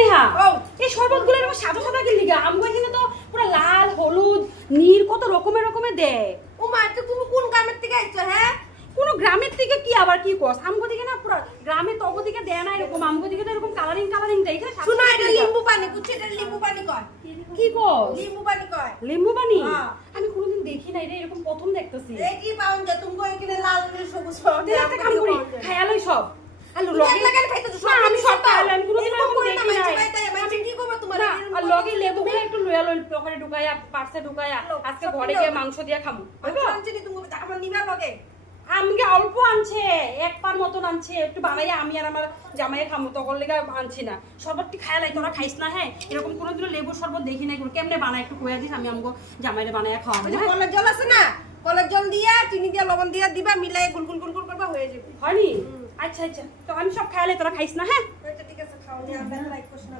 নেহা এই শরবতগুলো এরকম সাদা সাদা কি লিগা আমগো এখানে তো পুরো লাল হলুদ নীল কত রকমের রকমের দেয়। ও মা তো তুমি কোন গ্রামের থেকে আইছো? হ্যাঁ কোন গ্রামের থেকে কি আবার কি কস আমগো দিকে না পুরো গ্রামে তগো দিকে দেয় না এরকম আমগো দিকে তো এরকম কালারিং কালারিং দেয়। এখানে সাদা শুনো সাদা এটা কি লিগা? লিম্বু পানি, বুঝছো? এটা লিম্বু পানি কয়। কি কস? লিম্বু পানি কয়। লেম্বু পানি? হ্যাঁ। আমি কোনোদিন দেখি না এটা এরকম প্রথম দেখতেছি। এই কি পাউন যা তুমি এখানে লাল নীল সবুজ পাউন দিলে একটা কাম করি খায়ালই সব আলু লগে লাগান খাইতে তো না আমি সব খাইলাম আমি কোনোদিন এরকম এরকম করে না দেখি মাইছে নাই। খাইতে মাইছে কি করবে তোমার? না আর লগে লেবু গুলো একটু লয়া লই পকেটে ঢুকায়া পার্সে ঢুকায়া আজকে ঘরে গিয়ে মাংস দিয়া খামু। আনছি তুমি আমার নিবা লগে। আমাকে অল্প আনছে এক পার মতন আনছে একটু বানাইয়া আমি আর আমার জামাইয়ে খামু তখন লেগে আনছি না। শরবতটি খায়ালাই তোরা খাইস না হ্যাঁ এরকম কোনোদিন লেবুর শরবত দেখি নাই কেমনে বানায় একটু কইয়া দিস আমি আমগো জামাইরে বানাইয়া খাওয়াবো। ওই যে কলের জল আছে না, কলের জল দিয়া চিনি দিয়া লবণ দিয়া দিবা মিলাই গুলগুল গুলগুল করবা হয়ে যাবে। হয়নি? আচ্ছা আচ্ছা তো আমি সব খায়ালাই তোরা খাইস না হ্যাঁ। আচ্ছা ঠিক আছে খাও নি আমরা লাইক করছ না।